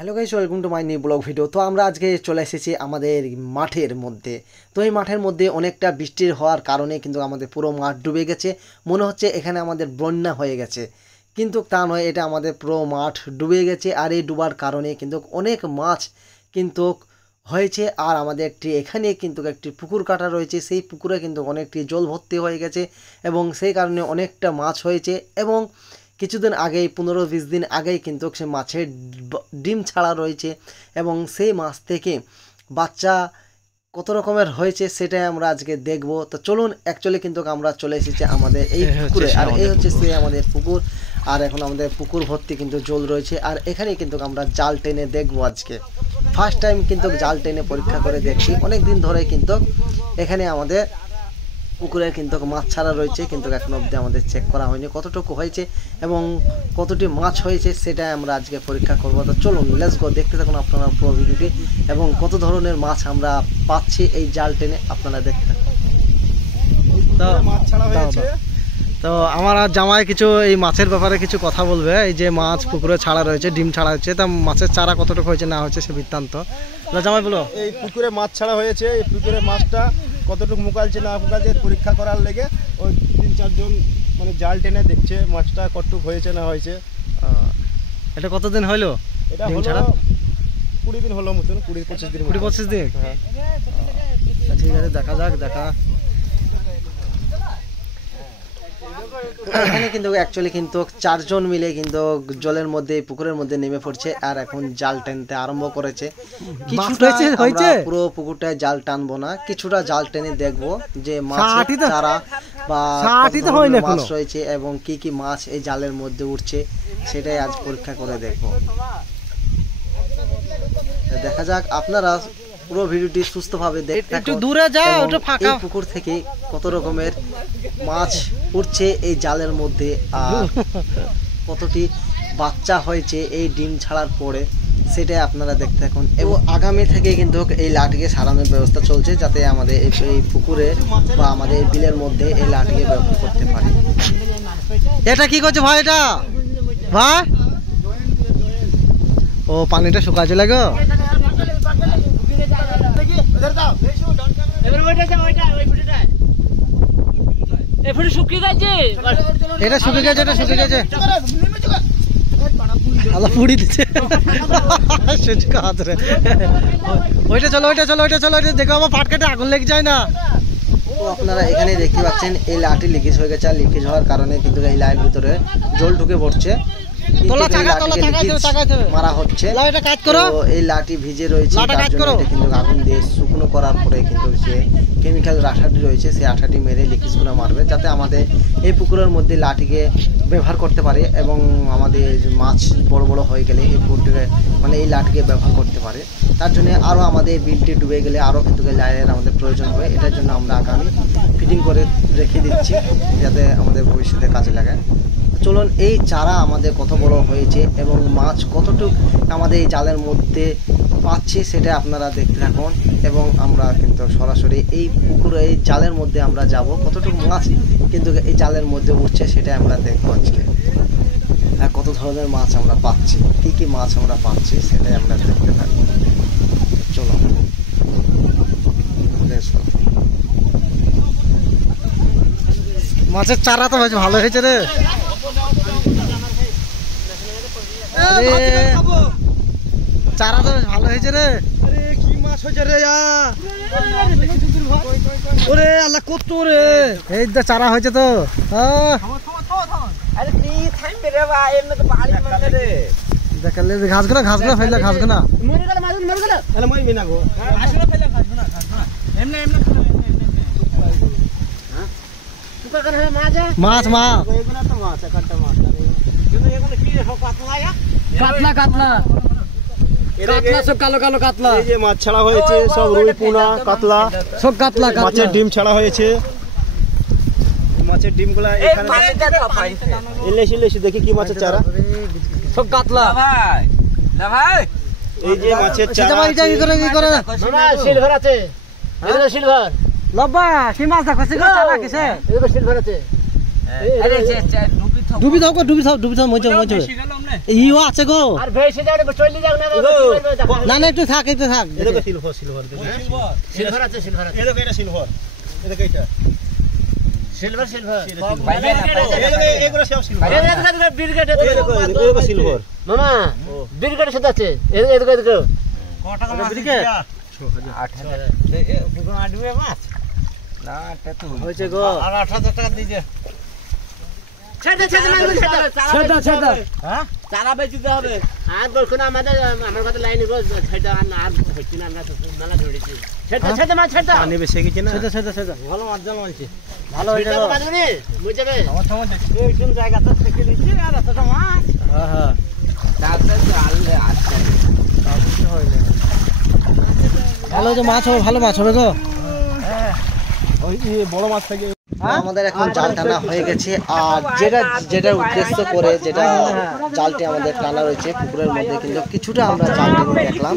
Hello guys, welcome to my new blog video. তো আমরা আজকে চলে এসেছি আমাদের মাঠের মধ্যে। তো এই মাঠের মধ্যে অনেকটা বৃষ্টির হওয়ার কারণে কিন্তু আমাদের পুরো মাঠ ডুবে গেছে। মনে হচ্ছে এখানে আমাদের বন্যা হয়ে গেছে, কিন্তু তা নয়, এটা আমাদের পুরো মাঠ ডুবে গেছে। আর এই ডুবার কারণে কিন্তু অনেক মাছ কিন্তু হয়েছে। আর আমাদের এখানে কিন্তু একটি পুকুর কাটা রয়েছে, সেই পুকুরে কিন্তু অনেকটি জল ভর্তি হয়ে গেছে এবং সেই কারণে অনেকটা মাছ হয়েছে। এবং কিছুদিন আগেই 15-20 দিন আগেই কিন্তু সে মাছের ডিম ছাড়া রয়েছে এবং সেই মাছ থেকে বাচ্চা কত রকমের হয়েছে সেটাই আমরা আজকে দেখব। তো চলুন, অ্যাকচুয়ালি কিন্তু আমরা চলে এসেছি আমাদের এই পুকুরে। আর এই হচ্ছে সে আমাদের পুকুর। আর এখন আমাদের পুকুর ভর্তি কিন্তু জল রয়েছে। আর এখানে কিন্তু আমরা জাল টেনে দেখবো। আজকে ফার্স্ট টাইম কিন্তু জাল টেনে পরীক্ষা করে দেখছি। অনেক দিন ধরে কিন্তু এখানে আমাদের পুকুরে কিন্তু মাছ ছাড়া রয়েছে, কিন্তু এখন অবধি আমাদের চেক করা হয়নি কতটুকু হয়েছে এবং কতটি মাছ হয়েছে, সেটাই আমরা আজকে পরীক্ষা করবো। তো চলুন, লেটস গো, দেখতে থাকুন আপনারা পুরো ভিডিওটি এবং কত ধরনের মাছ আমরা পাচ্ছি এই জাল টেনে, আপনারা দেখতে থাকুন। তো মাছ ছাড়া হয়েছে। তো আমার জামাই কিছু এই মাছের ব্যাপারে কিছু কথা বলবে। এই যে মাছ পুকুরে ছাড়া রয়েছে, ডিম ছাড়া হয়েছে, তা মাছের চারা কতটুকু হয়েছে না হয়েছে সে বৃত্তান্ত জামাই বলো। এই পুকুরে মাছ ছাড়া হয়েছে, এই পুকুরে মাছটা কতটুকু মুকালছে না মুকালছে পরীক্ষা করার লেগে ওই 3-4 জন মানে জাল টেনে দেখছে মাছটা কতটুকু হয়েছে না হয়েছে। এটা কতদিন হলো? এটা হলো 20 দিন হলো মতন, 20-25 দিন। 20-25 দিন, হ্যাঁ। ঠিক আছে, দেখা যাক। এখানে কিন্তু অ্যাকচুয়ালি কিন্তু 4 জন মিলে কিন্তু জলের মধ্যে পুকুরের মধ্যে নেমে পড়ছে আর এখন জাল টানতে আরম্ভ করেছে। কিছুটা পুরো পুকুরটায় জাল টানবো না, কিছুটা জাল টেনে দেখবো যে মাছের চারা বা মাছ রয়েছে এবং কি কি মাছ এই জালের মধ্যে উঠছে, সেটাই আজ পরীক্ষা করে দেখবো। দেখা যাক, আপনারা পুরো ভিডিওটি সুস্থভাবে দেখতে একটু দূরে যাও, ওটা ফাঁকা। পুকুর থেকে কত রকমের মাছ উঠছে এই জালের মধ্যে আর কতটি বাচ্চা হয়েছে এই ডিম ছাড়ার পরে, সেটাই আপনারা দেখতে থাকুন। এবং আগামী থেকে কিন্তু এই লাঠিকে সারানোর ব্যবস্থা চলছে, যাতে আমাদের এই পুকুরে বা আমাদের এই বিলের মধ্যে এই লাঠিকে ব্যবহার করতে পারি। এটা কি করছে ভাই? এটা ভাই, ও পানিটা শুকাচ্ছে লাগো। এটা শুকিয়ে গেছে, পুড়ি দিচ্ছে। ওইটা চলো, দেখো আমার পাট কাটে আগুন লেগে যায় না। তো আপনারা এখানে দেখতে পাচ্ছেন এই লাঠি লিকেজ হয়ে গেছে। আর লিকেজ হওয়ার কারণে কিন্তু এই লাইনের ভিতরে জল ঢুকে পড়ছে, মারা হচ্ছে। এই লাঠি ভিজে রয়েছে, কিন্তু আগুন দিয়ে শুকনো করার পরে কিন্তু যে কেমিক্যাল আঠাটি রয়েছে সেই আঠাটি মেরে লিকেজগুলো মারবে, যাতে আমাদের এই পুকুরের মধ্যে লাঠিকে ব্যবহার করতে পারে এবং আমাদের মাছ বড় বড় হয়ে গেলে এই পুকুরটিকে মানে এই লাঠিকে ব্যবহার করতে পারে। তার জন্য আরও আমাদের বিলটি ডুবে গেলে আরও কিন্তু লাইনের আমাদের প্রয়োজন হবে। এটার জন্য আমরা আগামী ফিটিং করে রেখে দিচ্ছি, যাতে আমাদের ভবিষ্যতে কাজে লাগে। চলুন, এই চারা আমাদের কত বড় হয়েছে এবং মাছ কতটুকু আমাদের এই জালের মধ্যে পাচ্ছি, সেটা আপনারা দেখতে থাকুন। এবং আমরা কিন্তু সরাসরি এই পুকুরে এই জালের মধ্যে আমরা যাব, কতটুকু মাছ কিন্তু এই জালের মধ্যে উঠছে সেটাই আমরা দেখবো আজকে। আর কত ধরনের মাছ আমরা পাচ্ছি, কি কি মাছ আমরা পাচ্ছি, সেটাই আমরা দেখতে থাকবো। চলো, মাছের চারা তো বেশ ভালো হয়েছে রে। চারা তো বেশ ভালো হয়েছে রে। কি মাছ হয়েছে রে? ওরে আল্লাহ, কত রে! এই তো চারা হয়েছে তো। ঘাসগুলো ফেললে ঘাসগুলো মাছ কাতলা। এই যে মাছ ছাড়া হয়েছে সব রুই, পোনা, কাতলা, সব কাতলা। মাছের ডিম ছাড়া হয়েছে। মাছের ডিমগুলা এখানে এলেছি দেখি কি মাছের চারা, সব কাতলা। এই যে মাছের চারা সিলভার আছে, সিলভার লব্বা কি মাছ দেখো, সিলভার চারা কিসে? সিলভার আছে। ডুবি দাও মজা ইও আছে গো আর ভেসে যাও রে চলে যাও না না একটু থাক এদিকে সিলভার সিলভার আছে এদিকে এটা সিলভার এদিকে এটা সিলভার এগুলো সব সিলভার বিরগেট এদিকে সিলভার মামা বিরগেট সাথে আছে এদিকে কত টাকা মাছ বিরগেট? 8000 পুকুর আডবে মাছ না এটা তো হয়েছে গো আর 8000 টাকা দিয়ে দে ছেড়ে হ্যাঁ চারা বেচতে হবে আর বলছো না আমার কথা লাইনে গো ছেড়ে আর হচ্ছে না আমরা মেলা ধরেছি ছেড়ে মাছ ছেড়ে পানি বেশি গেছে না সেটা ভালো মাছ জামালছি ভালো হয়েছে গো বাজুনি বুঝবে থামো এই কোন জায়গাটা থেকে নিচে আর এতটা মাছ হ্যাঁ তারপরে আনলে আসছে ভালো তো মাছ হবে ভালো মাছ হবে গো ওই বড় মাছ থেকে আমাদের এখন জাল টানা হয়ে গেছে আর যেটা উদ্দেশ্য করে যেটা জালটি আমাদের টানা রয়েছে পুকুরের মধ্যে কিন্তু কিছুটা আমরা জাল টেনে দেখলাম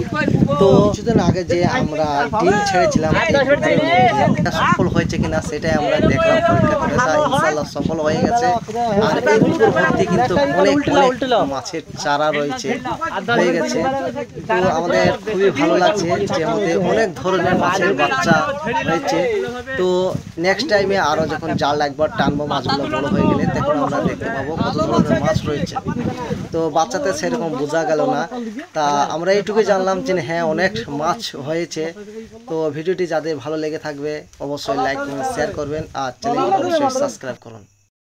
তো কিছুদিন আগে যে আমরা ডিম ছেড়েছিলাম এই পুকুরের মধ্যে এটা সফল হয়েছে কিনা সেটাই আমরা দেখলাম পরীক্ষা করে তা ইনশাআল্লাহ সফল হয়ে গেছে আর এই পুকুর ভর্তি কিন্তু অনেক মাছের চারা রয়েছে হয়ে গেছে তো আমাদের খুবই ভালো লাগছে যে মধ্যে অনেক ধরনের মাছের বাচ্চা রয়েছে তো নেক্সট টাইমে আরো যখন জাল একবার টানবো মাছগুলো বড় হয়ে গেলে তখন আমরা দেখতে পাবো কত ধরনের মাছ রয়েছে তো বাচ্চাদের সেরকম বোঝা গেল না তা আমরা এইটুকুই জানলাম যে হ্যাঁ অনেক মাছ হয়েছে তো ভিডিওটি যাদের ভালো লেগে থাকবে অবশ্যই লাইক কমেন্ট শেয়ার করবেন আর চ্যানেলটি অবশ্যই সাবস্ক্রাইব করুন।